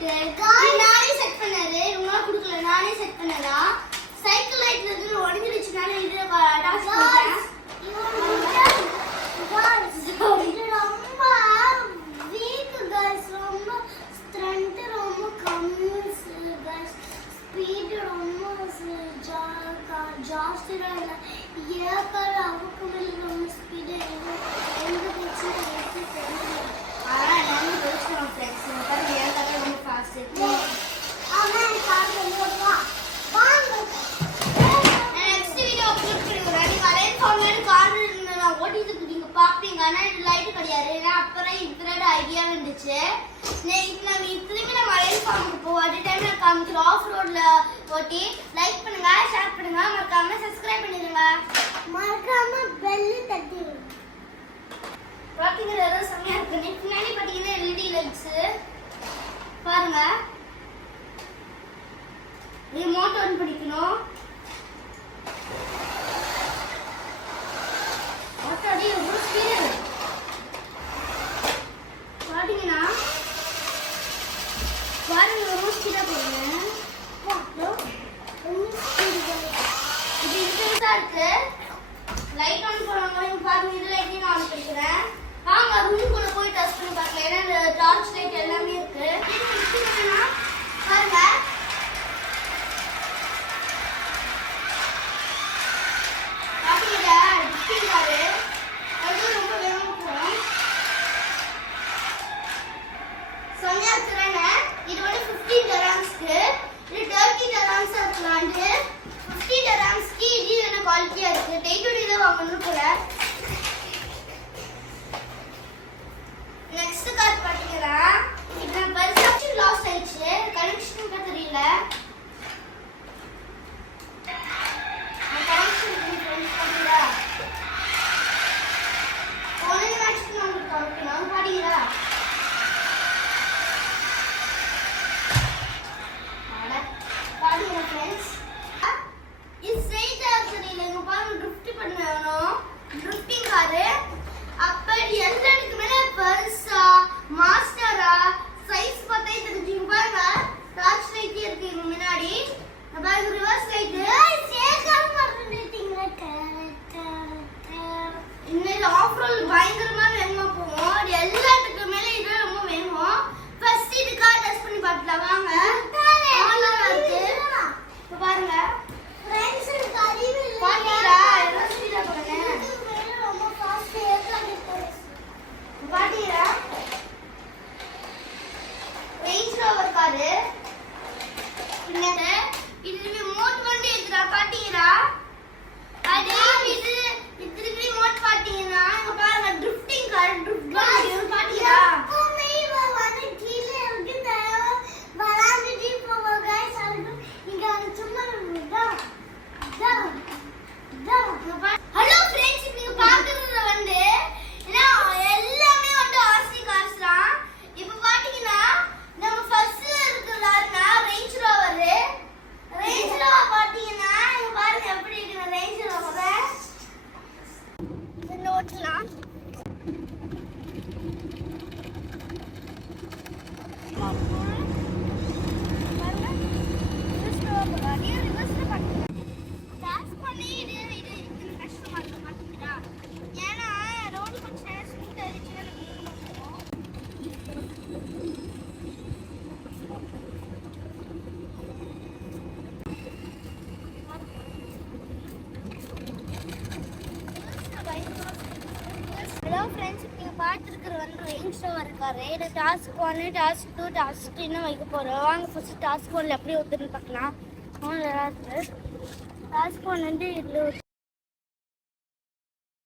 Belt நானே set பண்ணது. உங்களால கொடுக்கல. நானே செட் பண்ணதா? சைக்கிள் லைட்ல இருந்து உடஞ்சிருச்சுன்னா பாப்பீங்க ஆனா இது லைட் கிடையாது. ஏன்னா அப்புறம் இப்பதான் ஐடியா வந்துச்சு. இப்போ நம்ம திரும்பி நம்ம மலையில் ஃபார்முக்கு போவோம். அட் டைம்ல காமிக்கிறோம் ஆஃப் ரோட்ல ஓட்டி லைக் பண்ணுங்க ஷேர் பண்ணுங்க. மறக்காம சப்ஸ்கிரைப் பண்ணிடுங்க மறக்காம பெல் தட்டி பாத்தீங்கன்னா ஏதோ செம்மையா இருக்கு. நீ பின்னாடி பாத்தீங்கன்னா எல்இடி லைட்ஸ் பாருங்க. ரிமோட் ஆன் பண்ணிக்கணும். பாத்தீங்கன்னா பாருங்க ரொம்ப ஸ்பீடா போறேன் இது இன்ட்ரெஸ்டா இருக்கு. லைட் ஆன் பண்ணுவாங்க பாருங்க இதில் லைட்டையும் நான் ஆன் பண்ணிக்கிறேன் வாங்க ரூமுக்குள்ள போய் டச் பண்ணி பார்க்கலாம். ஏன்னா இந்த டார்ச் லைட் எல்லாமே இருக்குது டே டு டே வாங்கணும் போல popcorn. ஹலோ ஃப்ரெண்ட்ஸ் நீங்கள் பார்த்துருக்குற வந்து ரெயின் ஷோ இருக்காரு. இது டாஸ்க் ஒன்று டாஸ்க் டூ டாஸ்க் இன்னும் வைக்க போகிறோம் வாங்க ஃபஸ்ட்டு டாஸ்க் ஒன்ல எப்படி ஒத்துன்னு பார்க்கலாம். ஒன்று டாஸ்க் ஒன் வந்து இதில்